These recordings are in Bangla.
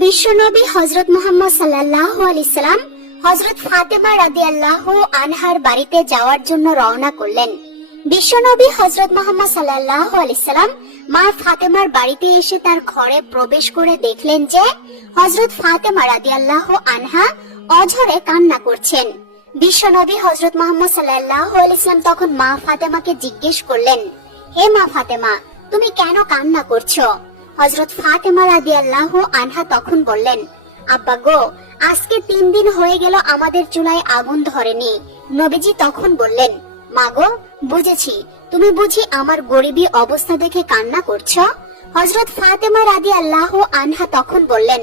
বিশ্বনবী হজরত মোহাম্মদ সাল্লাহ আলাইসাল্লাম হজরত ফাতেমা রাদি আল্লাহ আনহার বাড়িতে যাওয়ার জন্য রওনা করলেন। বিশ্বনবী হজরত মোহাম্মদ সাল্লাহ আলাইসাল্লাম মা ফাতেমার বাড়িতে এসে তার ঘরে প্রবেশ করে দেখলেন যে হজরত ফাতেমা রাদি আল্লাহ আনহা অঝরে কান্না করছেন। বিশ্বনবী হজরত মোহাম্মদ সাল্লাহ আলাইসাল্লাম তখন মা ফাতেমাকে জিজ্ঞেস করলেন, হে মা ফাতেমা, তুমি কেন কান্না করছ? হজরত ফাতেমা রাদি আল্লাহ আনহা তখন বললেন, আব্বা গো, আজকে তিন দিন হয়ে গেল আমাদের চুলায় আগুন ধরেনি। নবীজি তখন বললেন, মা গো, বুঝেছি। তুমি বুঝি আমার গরিবী অবস্থা দেখে কান্না করছ? হজরত ফাতেমা রাদি আল্লাহ আনহা তখন বললেন,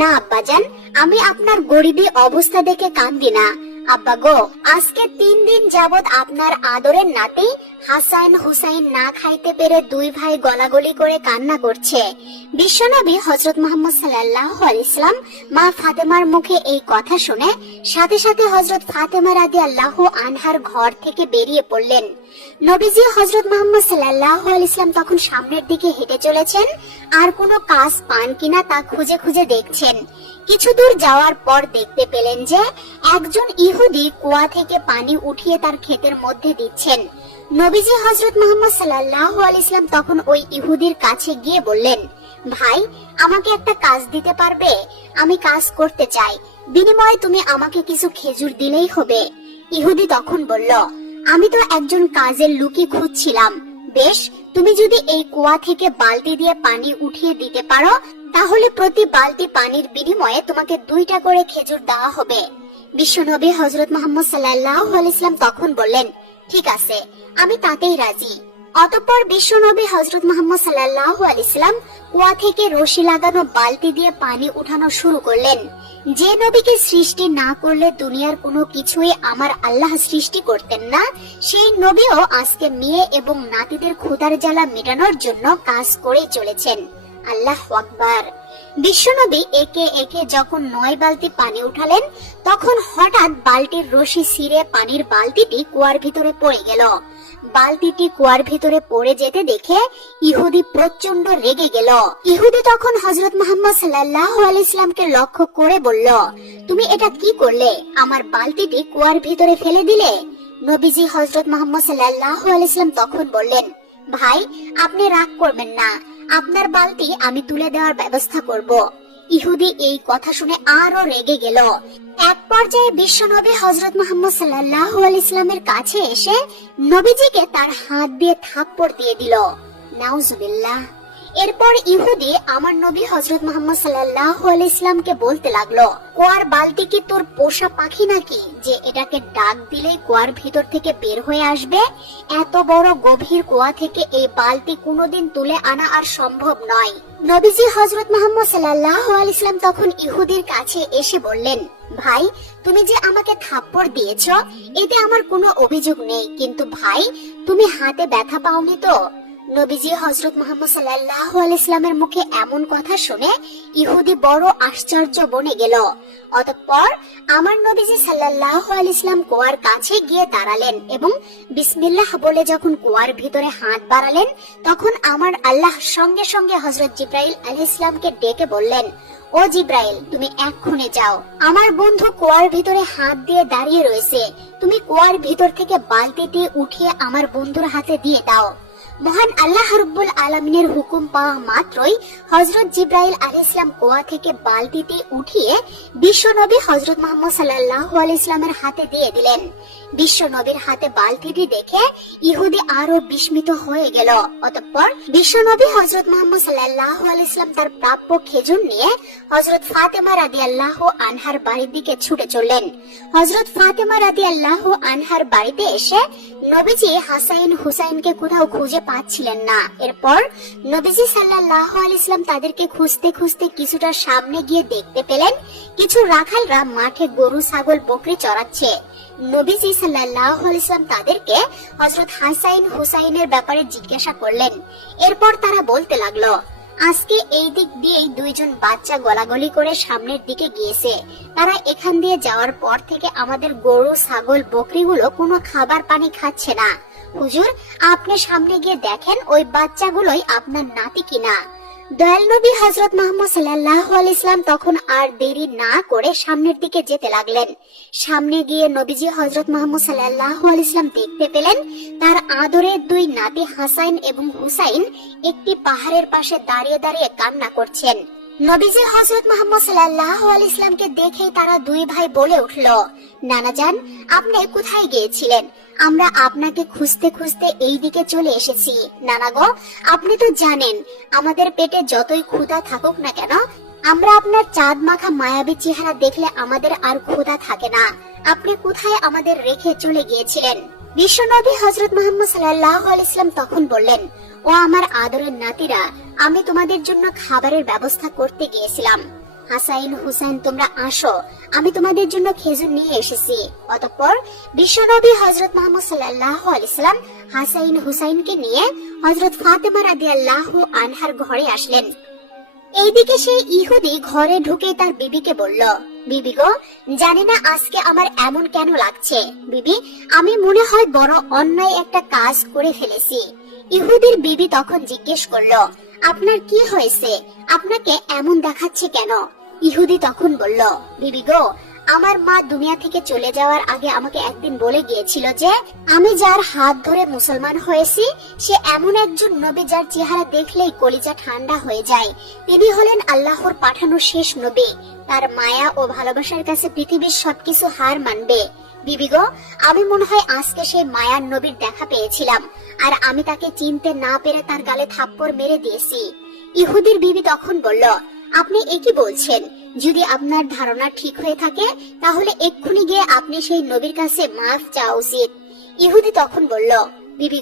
না, আব্বাজান, আমি আপনার গরিবী অবস্থা দেখে কান্দি না। আব্বা গো, আজকে তিন দিন যাবত আপনার আদরের নাতি হাসান হুসাইন না খাইতে পেরে দুই ভাই গলাগলি করে কান্না করছে। বিশ্বনবী হজরত মোহাম্মদ সাল্লাহ ইসলাম মা ফাতেমার মুখে এই কথা শুনে, সাথে সাথে হজরত ফাতেমা রাদি আল্লাহ আনহার ঘর থেকে বেরিয়ে পড়লেন। নবীজি হজরত মোহাম্মদ সাল্লাহ ইসলাম তখন সামনের দিকে হেঁটে চলেছেন, আর কোনো কাজ পান কিনা তা খুঁজে খুঁজে দেখছেন। কিছু দূর যাওয়ার পর দেখতে পেলেন যে একজন ইহুদি কুয়া থেকে পানি উঠিয়ে তার ক্ষেতের মধ্যে দিচ্ছেন। নবীজি হজরত মোহাম্মদ সাল্লাহ আল ইসলাম তখন ওই ইহুদির কাছে গিয়ে বললেন, ভাই, আমাকে একটা কাজ দিতে পারবে? আমি কাজ করতে চাই। বিনিময়ে তুমি আমাকে কিছু খেজুর দিলেই হবে। ইহুদি তখন বলল, আমি তো একজন কাজের লুকি খুঁজছিলাম। বেশ, তুমি যদি এই কুয়া থেকে বালতি দিয়ে পানি উঠিয়ে দিতে পারো তাহলে প্রতি বালতি পানির বিনিময়ে তোমাকে দুইটা করে খেজুর দেওয়া হবে। বিশ্বনবী হজরত মোহাম্মদ সাল্লাহ ইসলাম তখন বললেন, ঠিক আছে, আমি তাতেই রাজি। অতঃপর বিশ্বনবী হজরত মোহাম্মদ সাল্লাহ আলাইসাল্লাম কুয়া থেকে রশি লাগানো বালতি দিয়ে পানি উঠানো শুরু করলেন। যে নবীকে সৃষ্টি না করলে দুনিয়ার কোনো কিছুই আমার আল্লাহ সৃষ্টি করতেন না, সেই নবীও আজকে মেয়ে এবং নাতিদের ক্ষুধার জ্বালা মেটানোর জন্য কাজ করে চলেছেন। আল্লাহ আকবার। বিশ্বনবী একে একে যখন নয় বালতি পানি উঠালেন, তখন হঠাৎ বালতির রশি ছিঁড়ে পানির বালতিটি কুয়ার ভিতরে পড়ে গেল। বালতিটি কুয়ার ভিতরে পড়ে যেতে দেখে ইহুদি প্রচণ্ড রেগে গেল। ইহুদি তখন হজরত মোহাম্মদ সাল্লাহ আলাইসলামকে লক্ষ্য করে বলল, তুমি এটা কি করলে? আমার বালতিটি কুয়ার ভিতরে ফেলে দিলে? নবীজি হজরত মোহাম্মদ সাল্লাহ আলাইসলাম তখন বললেন, ভাই, আপনি রাগ করবেন না। আপনার বালতি আমি তুলে দেওয়ার ব্যবস্থা করব। ইহুদি এই কথা শুনে আরও রেগে গেল। এক পর্যায়ে বিশ্বনবী হজরত মোহাম্মদ সাল্লাহ ইসলামের কাছে এসে নবীজিকে তার হাত দিয়ে থাপ্পড় দিয়ে দিল। নাউজুবিল্লাহ। এরপর ইহুদি আমার নবী হজরত মোহাম্মদ সাল্লাহ ইসলামকে বলতে লাগল, কুয়ার বালতি কি তোর পোষা পাখি নাকি? যে এটাকে ডাক দিলেই কুয়ার ভিতর থেকে বের হয়ে আসবে? এত বড় গভীর কুয়া থেকে এই বালতি কোনোদিন তুলে আনা আর সম্ভব নয়। নবীজি হজরত মোহাম্মদ সাল্লাহ ইসলাম তখন ইহুদির কাছে এসে বললেন, ভাই, তুমি যে আমাকে থাপ্পড় দিয়েছ, এতে আমার কোনো অভিযোগ নেই। কিন্তু ভাই, তুমি হাতে ব্যথা পাওনি তো? নবীজি হজরত মোহাম্মদ সাল্লাহ ইসলামের মুখে এমন কথা শুনে ইহুদি বড় আশ্চর্য বনে গেল। অতঃপর আমার নবীজি সাল্লাহ ইসলাম কুয়ার কাছে গিয়ে দাঁড়ালেন এবং বিসমিল্লাহ বলে যখন কুয়ার ভিতরে হাত বাড়ালেন, তখন আমার আল্লাহ সঙ্গে সঙ্গে হজরত জিব্রাইল আলী ইসলামকে ডেকে বললেন, ও জিব্রাইল, তুমি এক্ষুনি যাও। আমার বন্ধু কুয়ার ভিতরে হাত দিয়ে দাঁড়িয়ে রয়েছে। তুমি কুয়ার ভিতর থেকে বালতিটি উঠিয়ে আমার বন্ধুর হাতে দিয়ে দাও। মহান আল্লাহ রব্বুল আলমিনের হুকুম পাওয়া মাত্রই হজরত জিব্রাইল আল ইসলাম গোয়া থেকে বালতিতে উঠিয়ে বিশ্বনবী হজরত মোহাম্মদ সাল্লাহ ইসলামের হাতে দিয়ে দিলেন। বিশ্বনবীর হাতে বালতিটি দেখে ইহুদি আরও বিস্মিত হয়ে গেল। অতঃপর বিশ্বনবী হজরত মোহাম্মদ সাল্লাহ ইসলাম তার প্রাপ্য খেজুর নিয়ে হজরত ফাতেমা রাদি আল্লাহ আনহার বাড়ির দিকে ছুটে চললেন। হজরত ফাতেমা রাদি আল্লাহ আনহার বাড়িতে এসে নবীজি হাসাইন হুসাইনকে কোথাও খুঁজে পাচ্ছিলেন না। এরপর নবীজি সাল্লাহ ইসলাম তাদেরকে খুঁজতে খুঁজতে কিছুটা সামনে গিয়ে দেখতে পেলেন, কিছু রাখালরা মাঠে গরু, ছাগল, বকরি চড়াচ্ছে। নবীজি তাদেরকে হাসাইন হুসাইনের ব্যাপারে জিজ্ঞাসা করলেন। এরপর তারা বলতে লাগল, আজকে এই দিক দুইজন বাচ্চা গলাগলি করে সামনের দিকে গিয়েছে। তারা এখান দিয়ে যাওয়ার পর থেকে আমাদের গরু, ছাগল, বকরিগুলো কোনো খাবার পানি খাচ্ছে না। হুজুর, আপনি সামনে গিয়ে দেখেন ওই বাচ্চাগুলোই আপনার নাতি কিনা। দয়াল নবী হজরত মোহাম্মদ সাল্লাহ ইসলাম তখন আর দেরি না করে সামনের দিকে যেতে লাগলেন। সামনে গিয়ে নবীজি হজরত মোহাম্মদ সাল্লাহ ইসলাম দেখতে পেলেন, তার আদরের দুই নাতি হাসাইন এবং হুসাইন একটি পাহাড়ের পাশে দাঁড়িয়ে দাঁড়িয়ে কান্না করছেন। নবীজি হজরত মোহাম্মদ সাল্লাহ ইসলামকে দেখেই তারা দুই ভাই বলে উঠল নানাজান আপনি কোথায় গিয়েছিলেন? আমরা আপনাকে খুঁজতে খুঁজতে এই দিকে চলে এসেছি। নানা গো, আপনি তো জানেন, আমাদের পেটে যতই ক্ষুধা থাকুক না কেন, আমরা আপনার চাঁদ মাখা মায়াবী চেহারা দেখলে আমাদের আর ক্ষুধা থাকে না। আপনি কোথায় আমাদের রেখে চলে গিয়েছিলেন? বিশ্বনবী হজরত মোহাম্মদ সাল্লাহ ইসলাম তখন বললেন, ও আমার আদরের নাতিরা, আমি তোমাদের জন্য খাবারের ব্যবস্থা করতে গিয়েছিলাম। হাসাইন, হুসাইন, তোমরা আসো, আমি তোমাদের জন্য খেজুর নিয়ে এসেছি। অতঃপর বিশ্বনবী হজরত মোহাম্মদ সাল্লাহ আলাইসাল্লাম হাসাইন, হুসাইনকে নিয়ে হজরত ফাতেমা রাদি আল্লাহ আনহার ঘরে আসলেন। এইদিকে সেই ইহুদি ঘরে ঢুকে তার বিবিকে বলল বিবি গো, জানি না আজকে আমার এমন কেন লাগছে। বিবি, আমি মনে হয় বড় অন্যায় একটা কাজ করে ফেলেছি। ইহুদির বিবি তখন জিজ্ঞেস করল, আপনার কি হয়েছে? আপনাকে এমন দেখাচ্ছে কেন? ইহুদি তখন বলল, বিবি গো, আমার মা দুনিয়া থেকে চলে যাওয়ার আগে আমাকে একদিন বলে গিয়েছিল যে, আমি যার হাত ধরে মুসলমান হয়েছি, সে এমন একজন নবী যার চেহারা দেখলেই কলিজা ঠান্ডা হয়ে যায়। তিনি হলেন আল্লাহর পাঠানো শেষ নবী। তার মায়া ও ভালোবাসার কাছে পৃথিবীর সবকিছু হার মানবে। বিবি গো, আমি মনে হয় আজকে সেই মায়ার নবীর দেখা পেয়েছিলাম, আর আমি তাকে চিনতে না পেরে তার গালে থাপ্পড় মেরে দিয়েছি। ইহুদির বিবি তখন বলল, আপনি একই বলছেন? যদি আপনার ধারণা ঠিক হয়ে থাকে, তাহলে এক্ষুনি গিয়ে আপনি সেই নবীর কাছে মাফ চাওয়া উচিত। ইহুদি তখন বলল বিবি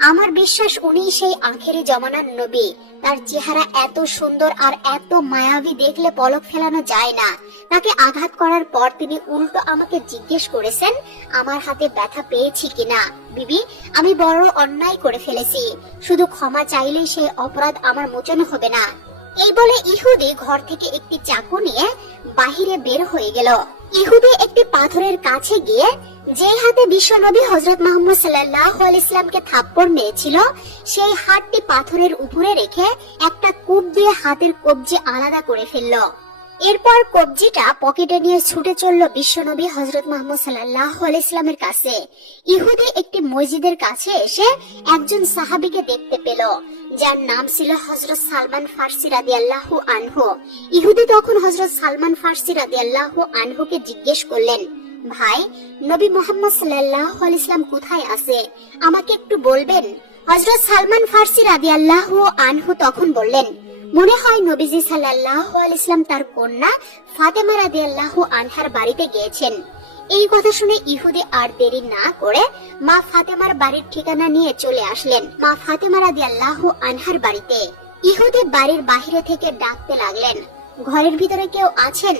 আমার বিশ্বাস উনি সেই আখেরি জমানার নবী। তার চেহারা এত সুন্দর আর এত মায়াবী দেখলে পলক ফেলানো যায় না। তাকে আঘাত করার পর তিনি উল্টো আমাকে জিজ্ঞেস করেছেন, আমার হাতে ব্যথা পেয়েছি কিনা? বিবি, আমি বড় অন্যায় করে ফেলেছি। শুধু ক্ষমা চাইলেই সেই অপরাধ আমার মোচন হবে না। এই বলে ইহুদি ঘর থেকে একটি চাকু নিয়ে বাহিরে বের হয়ে গেল। ইহুদি একটি পাথরের কাছে গিয়ে যে হাতে বিশ্বনবী হজরত মোহাম্মদ সাল্লাহ ইসলামকে থাপ্পড় মেরেছিল, সেই হাতটি পাথরের উপরে রেখে একটা কূপ দিয়ে হাতের কবজি আলাদা করে ফেলল। এরপর কবজিটা পকেটে নিয়ে ছুটে চলল বিশ্বনবী হজরত মোহাম্মদ সাল্লাহ ইসলামের কাছে। ইহুদি একটি মসজিদের কাছে এসে একজন সাহাবিকে দেখতে পেল, যার নাম ছিল হজরত সালমান ফার্সি রাদি আল্লাহ আনহু। ইহুদি তখন হজরত সালমান ফার্সি রাদি আল্লাহ আনহুকে জিজ্ঞেস করলেন, ভাই, নবী মোহাম্মদ সাল্লাহ ইসলাম কোথায় আছে? আমাকে একটু বলবেন? হজরত সালমান ফার্সি রাদি আল্লাহ আনহু তখন বললেন মনে হয় নবীজি সাল্লাহ ইসলাম তার কন্যা ফাতেমা রাদি আল্লাহ আনহার বাড়িতে গিয়েছেন। এই কথা শুনে ইহুদি আর দেরি না করে মা ফাতেমার বাড়ির ঠিকানা নিয়ে চলে আসলেন। মা ফাতেমা রাদি আল্লাহ আনহার বাড়িতে। ইহুদি বাড়ির বাহিরে থেকে ডাকতে লাগলেন, ঘরের ভিতরে কেউ আছেন?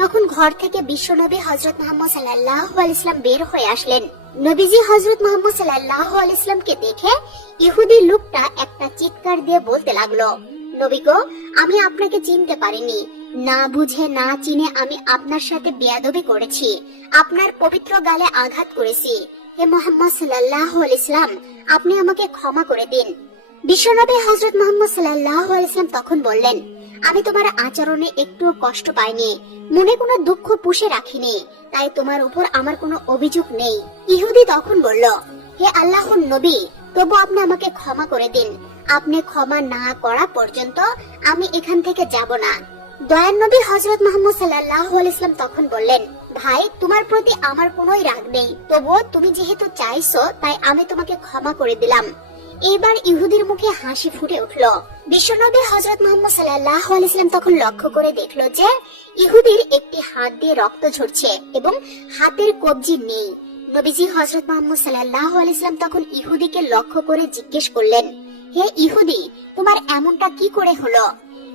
তখন ঘর থেকে বিশ্বনবী হজরত মোহাম্মদ সাল্লাহ ইসলাম বের হয়ে আসলেন। নবীজি হজরত মোহাম্মদ সাল্লাহ ইসলামকে দেখে ইহুদি লোকটা একটা চিৎকার দিয়ে বলতে লাগল নবী আমি আপনাকে চিনতে পারিনি। না বুঝে, না চিনে আমি আপনার সাথে বেয়াদবি করেছি। আপনার পবিত্র গালে আঘাত করেছি। হে মোহাম্মদ সাল্লাহ ইসলাম আপনি আমাকে ক্ষমা করে দিন। বিশ্বনবী হজরত মোহাম্মদ সাল্লাহ ইসলাম তখন বললেন, আমি তোমার আচরণে একটু কষ্ট পাইনি, মনে কোনো দুঃখ পুষে রাখিনি, তাই তোমার উপর আমার কোনো অভিযোগ নেই। ইহুদি তখন বলল, হে আল্লাহর নবী, তবু আপনি আমাকে ক্ষমা করে দিন। আপনি ক্ষমা না করা পর্যন্ত আমি এখান থেকে যাব না। দয়ান নবী হজরত মোহাম্মদ সাল্লাহ ইসলাম তখন বললেন, ভাই, তোমার প্রতি আমার কোনোই রাগ নেই। তবুও তুমি যেহেতু চাইছো, তাই আমি তোমাকে ক্ষমা করে দিলাম। এবার ইহুদির মুখে হাসি ফুটে উঠল। বিশ্বনবী হজরত মোহাম্মদ সাল্লাহ ইসলাম তখন লক্ষ্য করে দেখল যে ইহুদির একটি হাত দিয়ে রক্ত ঝরছে এবং হাতের কবজি নেই। নবীজি হজরত মোহাম্মদ সাল্লাহ ইসলাম তখন ইহুদিকে লক্ষ্য করে জিজ্ঞেস করলেন হে ইহুদি, তোমার এমনটা কি করে হলো?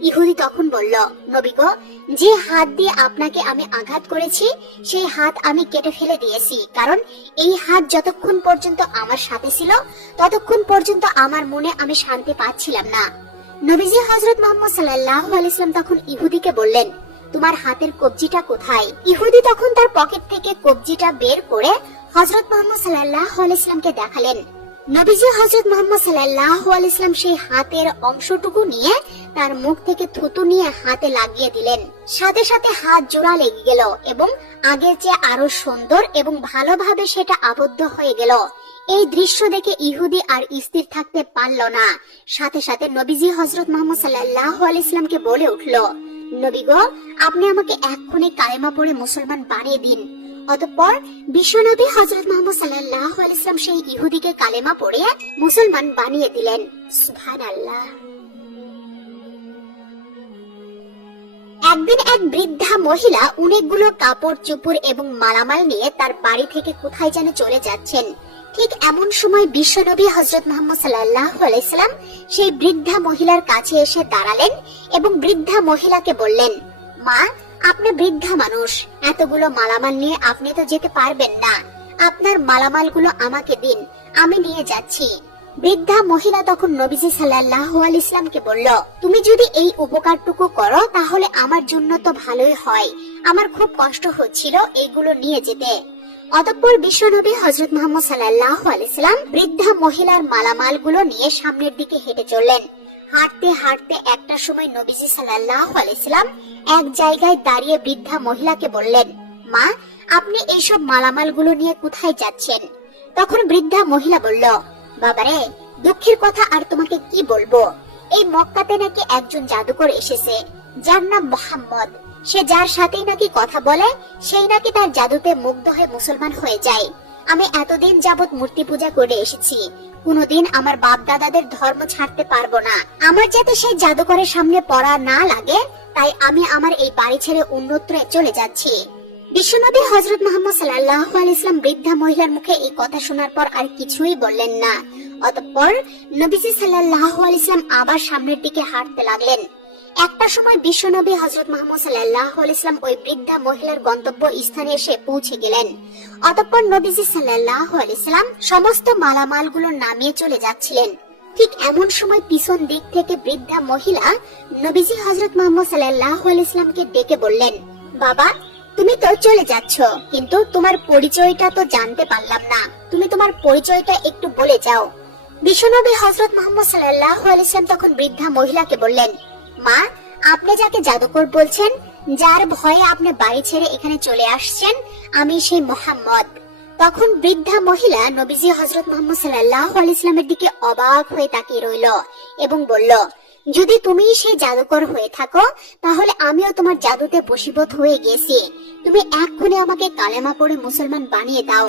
ইহুদি তখন বলল, নবী গো, যে হাত দিয়ে আপনাকে আমি আঘাত করেছি, সেই হাত আমি কেটে ফেলে দিয়েছি। কারণ এই হাত যতক্ষণ পর্যন্ত আমার সাথে ছিল, ততক্ষণ পর্যন্ত আমার মনে আমি শান্তি পাচ্ছিলাম না। নবীজি হজরত মোহাম্মদ সাল্লাহ আলাইসলাম তখন ইহুদিকে বললেন, তোমার হাতের কবজিটা কোথায়? ইহুদি তখন তার পকেট থেকে কবজিটা বের করে হজরত মোহাম্মদ সাল্লাহ আলাইসলামকে দেখালেন। নবীজি হজরত মোহাম্মদ সাল্লাহ ইসলাম সেই হাতের অংশটুকু নিয়ে তার মুখ থেকে থুতু নিয়ে হাতে লাগিয়ে দিলেন। সাথে সাথে হাত জোড়া লেগে গেল এবং আগের চেয়ে আরও সুন্দর এবং ভালোভাবে সেটা আবদ্ধ হয়ে গেল। এই দৃশ্য দেখে ইহুদি আর স্থির থাকতে পারল না। সাথে সাথে নবীজি হজরত মোহাম্মদ সাল্লাহ ইসলামকে বলে উঠল, নবী গো, আপনি আমাকে এক্ষুনি কালেমা পড়ে মুসলমান বানিয়ে দিন। অতঃপর বিশ্বনবী হজরত মোহাম্মদ সাল্লাহ ইসলাম সেই ইহুদিকে কালেমা পড়ে মুসলমান বানিয়ে দিলেন। সুবহান আল্লাহ একদিন এক বৃদ্ধা মহিলা অনেকগুলো কাপড় চুপুর এবং মালামাল নিয়ে তার বাড়ি থেকে কোথায় যেন চলে যাচ্ছেন। ঠিক এমন সময় বিশ্বনবী হজরত মোহাম্মদ সাল্লাহ আলাইসাল্লাম সেই বৃদ্ধা মহিলার কাছে এসে দাঁড়ালেন এবং বৃদ্ধা মহিলাকে বললেন, মা আপনি বৃদ্ধা মানুষ। এতগুলো মালামাল নিয়ে আপনি তো যেতে পারবেন না। আপনার মালামালগুলো আমাকে দিন, আমি নিয়ে যাচ্ছি। বৃদ্ধা মহিলা তখন নবীজি সাল্লাহ আল ইসলামকে বলল, তুমি যদি এই উপকারটুকু করো, তাহলে আমার জন্য তো ভালোই হয়। আমার খুব কষ্ট হচ্ছিল এইগুলো নিয়ে যেতে। অতঃপর বিশ্বনবী হজরত মোহাম্মদ সাল্লাহ আলাইসাল্লাম বৃদ্ধা মহিলার মালামালগুলো নিয়ে সামনের দিকে হেঁটে চললেন। হাঁটতে হাঁটতে একটা সময় নবীজি সাল্লাহ আলাইসাল্লাম এক জায়গায় দাঁড়িয়ে বৃদ্ধা মহিলাকে বললেন, মা, আপনি এইসব মালামালগুলো নিয়ে কোথায় যাচ্ছেন? তখন বৃদ্ধা মহিলা বলল, বাবারে, দুঃখের কথা আর তোমাকে কি বলব? এই মক্কাতে নাকি একজন জাদুকর এসেছে, যার নাম মোহাম্মদ। সে যার সাথেই নাকি কথা বলে, সেই নাকি তার জাদুতে মুগ্ধ হয়ে মুসলমান হয়ে যায়। আমি এতদিন যাবত মূর্তি পূজা করে এসেছি। কোনোদিন আমার বাপ দাদাদের ধর্ম ছাড়তে পারব না। আমার যাতে সেই জাদুকরের সামনে পড়া না লাগে, তাই আমি আমার এই বাড়ি ছেড়ে অন্যত্রে চলে যাচ্ছি। বিশ্বনবী হজরত মোহাম্মদ সাল্লাহ ইসলাম বৃদ্ধা মহিলার মুখে এই কথা শোনার পর আর কিছুই বললেন না। অতঃপর নবীজি সাল্লাহ ইসলাম আবার সামনের দিকে হাঁটতে লাগলেন। একটা সময় বিশ্বনবী হজরত মোহাম্মদ সাল্লাহ ইসলাম ওই বৃদ্ধা মহিলার গন্তব্য স্থানে এসে পৌঁছে গেলেন। অতঃপর নবীজি সাল্লাহ ইসলাম সমস্ত মালামালগুলো নামিয়ে চলে যাচ্ছিলেন। ঠিক এমন সময় পিছন দিক থেকে বৃদ্ধা মহিলা নবীজি হজরত মোহাম্মদ সাল্লাহ ইসলামকে ডেকে বললেন, বাবা, তুমি তো চলে যাচ্ছ, কিন্তু তোমার পরিচয়টা তো জানতে পারলাম না। তুমি তোমার পরিচয়টা একটু বলে যাও। বিশ্বনবী হজরত মোহাম্মদ সাল্লাহ আলিয়াম তখন বৃদ্ধা মহিলাকে বললেন মা, আপনি যাকে জাদুকর বলছেন, যার ভয়ে আপনি বাড়ি ছেড়ে এখানে চলে আসছেন, আমি সেই মোহাম্মদ। তখন বৃদ্ধা মহিলা নবীজি হজরত মোহাম্মদ সাল্লাহ আলিয়ামের দিকে অবাক হয়ে তাকিয়ে রইল এবং বলল, যদি তুমি সেই জাদুকর হয়ে থাকো, তাহলে আমিও তোমার জাদুতে বশীভূত হয়ে গেছি তুমি এক্ষুনি আমাকে কালেমা পড়ে মুসলমান বানিয়ে দাও।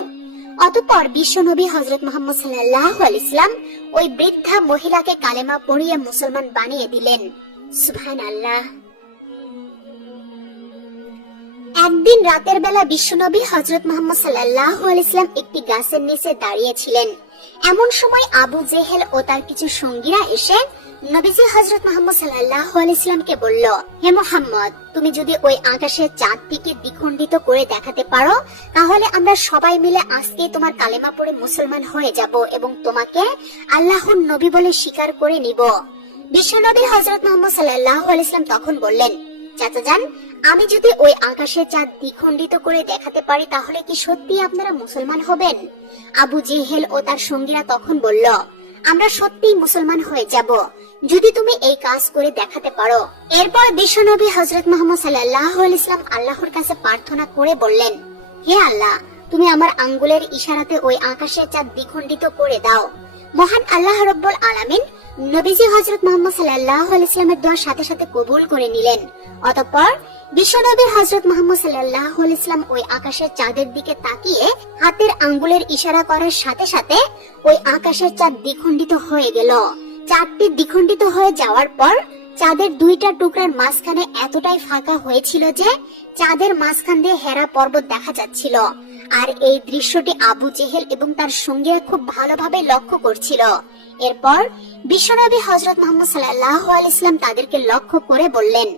অতঃপর বিশ্বনবী হজরত মোহাম্মদ সাল্লাহ ইসলাম ওই বৃদ্ধা মহিলাকে কালেমা পড়িয়ে মুসলমান বানিয়ে দিলেন। একদিন রাতের বেলা বিশ্বনবী হজরত মোহাম্মদ সাল্লাহ ইসলাম একটি গাছের নিচে দাঁড়িয়েছিলেন। এমন সময় আবু জেহেল ও তার কিছু সঙ্গীরা এসে নবীজি হজরত মোহাম্মদ সাল্লাহ ইসলামকে বলল, হে মোহাম্মদ, তুমি যদি ওই আকাশের চাঁদটিকে দ্বিখণ্ডিত করে দেখাতে পারো, তাহলে আমরা সবাই মিলে আজকে তোমার কালেমা পড়ে মুসলমান হয়ে যাব এবং তোমাকে আল্লাহর নবী বলে স্বীকার করে নিব। বিশ্বনবী হজরত মোহাম্মদ সাল্লাহ ইসলাম তখন বললেন, চাচা যান, আমি যদি ওই আকাশের চাঁদ দ্বিখণ্ডিত করে দেখাতে পারি, তাহলে কি সত্যি আপনারা মুসলমান হবেন? আবু জেহেল ও তার সঙ্গীরা তখন বলল, আমরা সত্যিই মুসলমান হয়ে যাব, যদি তুমি এই কাজ করে দেখাতে পারো। এরপর বিশ্বনবী হজরত মোহাম্মদ সাল্লাহ ইসলাম আল্লাহর কাছে প্রার্থনা করে বললেন, হে আল্লাহ, তুমি আমার আঙ্গুলের ইশারাতে ওই আকাশের চাঁদ দ্বিখণ্ডিত করে দাও। মহান আল্লাহ রব্বুল আলামিন নবীজি হজরত মোহাম্মদ সাল্লাহ ইসলামের দোয়ার সাথে সাথে কবুল করে নিলেন। অতঃপর বিশ্বনবী হজরত মোহাম্মদ সাল্লাহ ইসলাম ওই আকাশের চাঁদের দিকে তাকিয়ে হাতের আঙ্গুলের ইশারা করার সাথে সাথে ওই আকাশের চাঁদ দ্বিখণ্ডিত হয়ে গেল। চাঁদটি দ্বিখণ্ডিত হয়ে যাওয়ার পর চাঁদের দুইটা টুকরার মাঝখানে এতটাই ফাঁকা হয়েছিল যে চাঁদের মাঝখান দিয়ে হেরা পর্বত দেখা যাচ্ছিল। আর এই দৃশ্যটি আবু জেহেল এবং তার সঙ্গীরা খুব ভালোভাবে লক্ষ্য করছিল। এরপর বিশ্বনবী হজরত মোহাম্মদ সাল্লাহ ইসলাম তাদেরকে লক্ষ্য করে বললেন,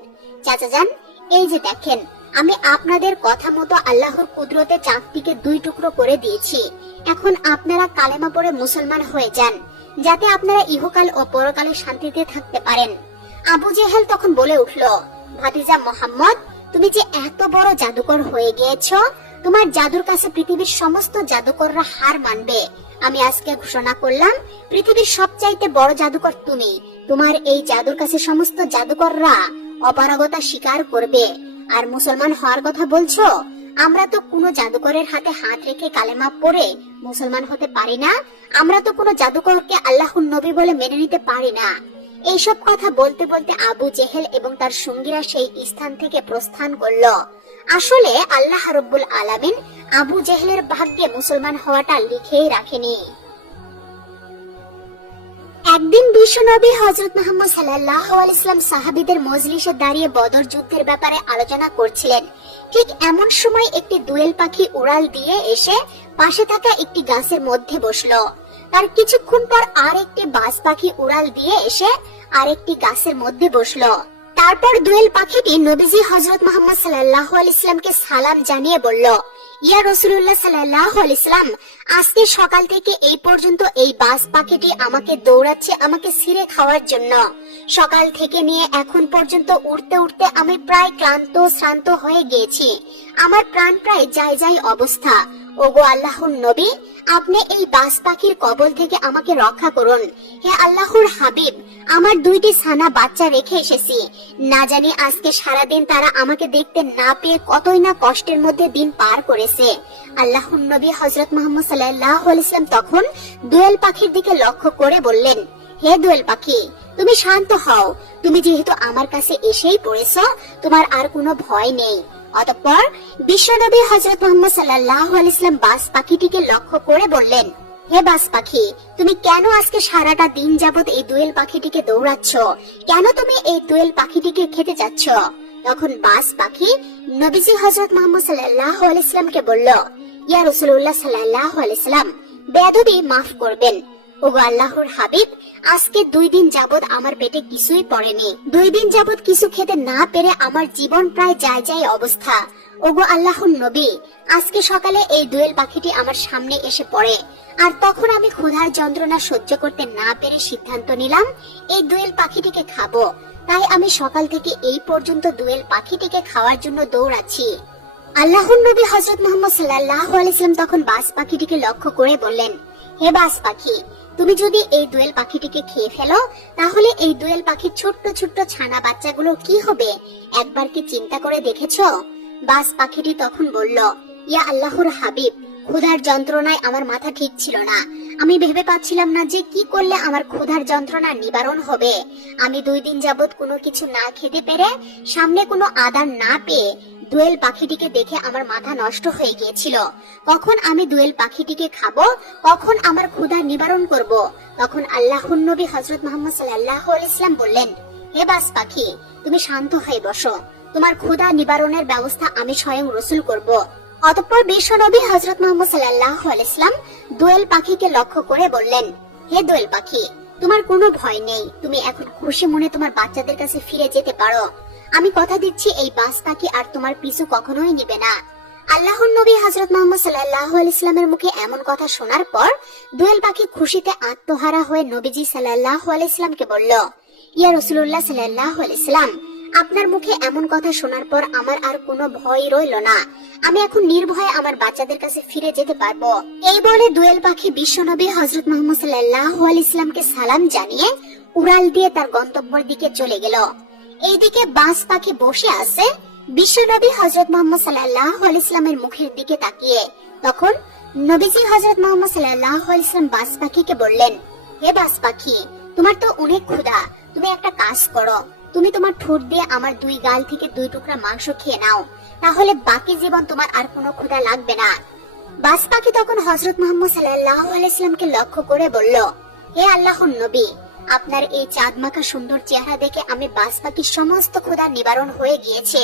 চাচা যান, এই যে দেখেন, আমি আপনাদের কথা মতো আল্লাহর কুদরতে চাঁদটিকে দুই টুকরো করে দিয়েছি। এখন আপনারা কালেমা পড়ে মুসলমান হয়ে যান, যাতে আপনারা ইহকাল ও পরকালে শান্তিতে থাকতে পারেন। আবু জেহেল তখন বলে উঠল, ভাতিজা মোহাম্মদ, তুমি যে এত বড় জাদুকর হয়ে গিয়েছ, তোমার জাদুর কাছে পৃথিবীর সমস্ত জাদুকররা হার মানবে। আমি আজকে ঘোষণা করলাম, পৃথিবীর সবচাইতে বড় জাদুকর তুমি। তোমার এই জাদুর কাছে সমস্ত জাদুকররা অপারগতা স্বীকার করবে। আর মুসলমান হওয়ার কথা বলছো? আমরা তো কোনো জাদুকরের হাতে হাত রেখে কালেমা পড়ে মুসলমান হতে পারি না। আমরা তো কোনো জাদুকরকে আল্লাহর নবী বলে মেনে নিতে পারি না। এইসব কথা বলতে বলতে আবু জেহেল এবং তার সঙ্গীরা সেই স্থান থেকে প্রস্থান করল। আসলে আল্লাহ রব্বুল আলামিন আবু জেহেলের ভাগ্যে মুসলমান হওয়াটা লিখেই রাখেনি। একদিন বিশ্বনবী হজরত মোহাম্মদ সাল্লাহ আলাইসলাম সাহাবিদের মজলিসে দাঁড়িয়ে বদর যুদ্ধের ব্যাপারে আলোচনা করছিলেন। ঠিক এমন সময় একটি দুয়েল পাখি উড়াল দিয়ে এসে পাশে থাকা একটি গাছের মধ্যে বসল। তার কিছুক্ষণ পর আর একটি বাজ পাখি উড়াল দিয়ে এসে আরেকটি গাছের মধ্যে বসল। তারপর দুয়েল পাখিটি নবীজি হজরত মোহাম্মদ সাল্লাহ আলাইসলামকে সালাম জানিয়ে বলল, ইয়া রসুল্লাহ সাল্লাহ আলাইসলাম আজকে সকাল থেকে এই পর্যন্ত এই বাস পাখিটি আমাকে দৌড়াচ্ছে আমাকে ছিঁড়ে খাওয়ার জন্য। সকাল থেকে নিয়ে এখন পর্যন্ত উঠতে উঠতে আমি প্রায় ক্লান্ত, শ্রান্ত হয়ে গিয়েছি। আমার প্রাণ প্রায় যাই যাই অবস্থা। ওগো আল্লাহর নবী, আপনি এই বাস পাখির কবল থেকে আমাকে রক্ষা করুন। হে আল্লাহর হাবিব, আমার দুইটি ছানা বাচ্চা রেখে এসেছি। না জানি আজকে সারাদিন তারা আমাকে দেখতে না পেয়ে কতই না কষ্টের মধ্যে দিন পার করেছে। আল্লাহর নবী হজরত মোহাম্মদ সাল্লাহ ইসলাম তখন দোয়েল পাখির দিকে লক্ষ্য করে বললেন, হে দোয়েল পাখি, তুমি শান্ত হও। তুমি যেহেতু আমার কাছে এসেই পড়েছ, তোমার আর কোনো ভয় নেই। অতঃপর বিশ্বনবী হজরত মোহাম্মদ সাল্লাহ ইসলাম বাস পাখিটিকে লক্ষ্য করে বললেন, হে বাস পাখি, তুমি কেন আজকে সারাটা দিন যাবত এই দুয়েল পাখিটিকে দৌড়াচ্ছ? কেন তুমি এই দুয়েল পাখিটিকে খেতে যাচ্ছ? তখন বাস পাখি নবীজি হজরত মোহাম্মদ সাল্লাহ ইসলামকে বলল, ইয়া রসুল্লাহ সাল্লাহ আলাইসাল্লাম বেদবি মাফ করবেন। আল্লাহর হাবিব, আজকে দুই দিন যাবত আমার পেটে কিছুই পড়েনি। দুই দিন যাবত কিছু খেতে না পেরে আমার জীবন প্রায় যায় যায় অবস্থা। ওগো আল্লাহর নবী, আজকে সকালে এই দুয়েল পাখিটি আমার সামনে এসে পড়ে। আর তখন আমি ক্ষুধার যন্ত্রণা সহ্য করতে না পেরে সিদ্ধান্ত নিলাম, এই দুয়েল পাখিটিকে খাব। তাই আমি সকাল থেকে এই পর্যন্ত দুয়েল পাখিটিকে খাওয়ার জন্য দৌড়াচ্ছি। আল্লাহর নবী হজরত মোহাম্মদ সাল্লাহ তখন বাস পাখিটিকে লক্ষ্য করে বললেন, হে বাস পাখি তুমি যদি এই দোয়েল পাখিটিকে খেয়ে ফেলো, তাহলে এই দোয়েল পাখির ছোট্ট ছোট্ট ছানা বাচ্চাগুলো কি হবে? একবার কি চিন্তা করে দেখেছ? বাস পাখিটি তখন বলল, ইয়া আল্লাহর হাবিব, ক্ষুধার যন্ত্রণায় আমার মাথা ঠিক ছিল না। আমি ভেবে পাচ্ছিলাম না যে কি করলে আমার ক্ষুধার যন্ত্রণা নিবারণ হবে। আমি দুই দিন যাবত কোনো কিছু না খেতে পেরে সামনে কোনো আদার না পেয়ে দোয়েল পাখিটিকে দেখে আমার মাথা নষ্ট হয়ে গিয়েছিল। কখন আমি দোয়েল পাখিটিকে খাব? কখন আমার ক্ষুধা নিবারণ করব? তখন আল্লাহর নবী হজরত মোহাম্মদ সাল্লাহ ইসলাম বললেন, হে বাস পাখি, তুমি শান্ত হয়ে বসো। তোমার ক্ষুধা নিবারণের ব্যবস্থা আমি স্বয়ং রসুল করব। অতঃপর বিশ্ব নবী হজরত মোহাম্মদ সাল্লাহ ইসলাম দোয়েল পাখিকে লক্ষ্য করে বললেন, হে দোয়েল পাখি, তোমার কোনো ভয় নেই। তুমি এখন খুশি মনে তোমার বাচ্চাদের কাছে ফিরে যেতে পারো। আমি কথা দিচ্ছি এই বাস পাখি আর তোমার পিছু কখনোই নিবে না। আল্লাহর নবী হজরত মোহাম্মদ সাল্লাহ ইসলামের মুখে এমন কথা শোনার পর দোয়েল পাখি খুশিতে আত্মহারা হয়ে নবীজি সাল্লাহ ইসলামকে বলল, ইয়া রসুল্লাহ সাল্লাহ ইসলাম আপনার মুখে এমন কথা শোনার পর আমার আর কোনো ভয় রইল না। আমি এখন নির্ভয়ে আমার বাচ্চাদের কাছে ফিরে যেতে পারব। এই বলে দোয়েল পাখি বিশ্বনবী হজরত মোহাম্মদ সাল্লাহ ইসলামকে সালাম জানিয়ে উড়াল দিয়ে তার গন্তব্যের দিকে চলে গেল। এইদিকে বাস পাখি বসে আছে। বিশ্বনবী হজরত মোহাম্মদ সাল্লাহ ইসলামের মুখের দিকে তাকিয়ে। তখন নবীজি হজরত মোহাম্মদ সাল্লাহ ইসলাম বাস পাখিকে বললেন, হে বাস পাখি, তোমার তো অনেক ক্ষুধা। তুমি একটা কাজ করো। তুমি তোমার ঠোঁট দিয়ে আমার দুই গাল থেকে দুই টুকরা মাংস খেয়ে নাও। তাহলে বাকি জীবন তোমার আর কোনো ক্ষুধা লাগবে না। বাস পাখি তখন হজরত মোহাম্মদ সাল্লাহ আলাইসলামকে লক্ষ্য করে বলল, হে আল্লাহর নবী আপনার এই চাঁদ মাখা সুন্দর চেহারা দেখে আমি বাস পাখির সমস্ত ক্ষুধা নিবারণ হয়ে গিয়েছে।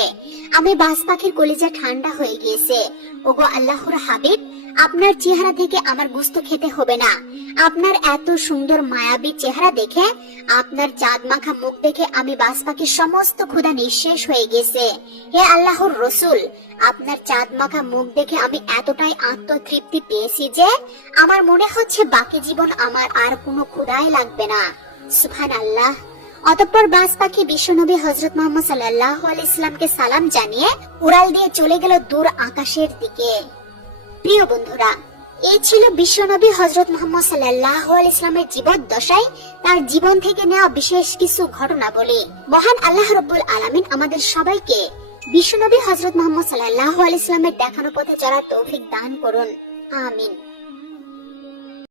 আমি বাস পাখির কলিজা ঠান্ডা হয়ে গিয়েছে। ওগো আল্লাহর হাবিব, আপনার চেহারা থেকে আমার গুস্ত খেতে হবে না। আপনার এত সুন্দর মায়াবী চেহারা দেখে আপনার চাঁদ মাখা মুখ দেখে আমি বাস পাখির সমস্ত ক্ষুধা নিঃশেষ হয়ে গেছে হে আল্লাহর রসুল, আপনার চাঁদ মাখা মুখ দেখে আমি এতটাই আত্মতৃপ্তি পেয়েছি যে আমার মনে হচ্ছে বাকি জীবন আমার আর কোনো ক্ষুধাই লাগবে না। সুফান আল্লাহ অতঃপর বাস পাখি বিশ্বনবী হজরত মোহাম্মদ সাল্লাহ ইসলামকে সালাম জানিয়ে উড়াল দিয়ে চলে গেল দূর আকাশের দিকে। প্রিয় বন্ধুরা এই ছিল বিশ্বনবী হজরত মোহাম্মদ সাল্লাহ ইসলামের জীবদ্দশায় তার জীবন থেকে নেওয়া বিশেষ কিছু ঘটনা বলে। মহান আল্লাহ রব্বুল আলামিন আমাদের সবাইকে বিশ্বনবী হজরত মোহাম্মদ সাল্লাহ ইসলামের দেখানো পথে চলার তৌফিক দান করুন। আমিন।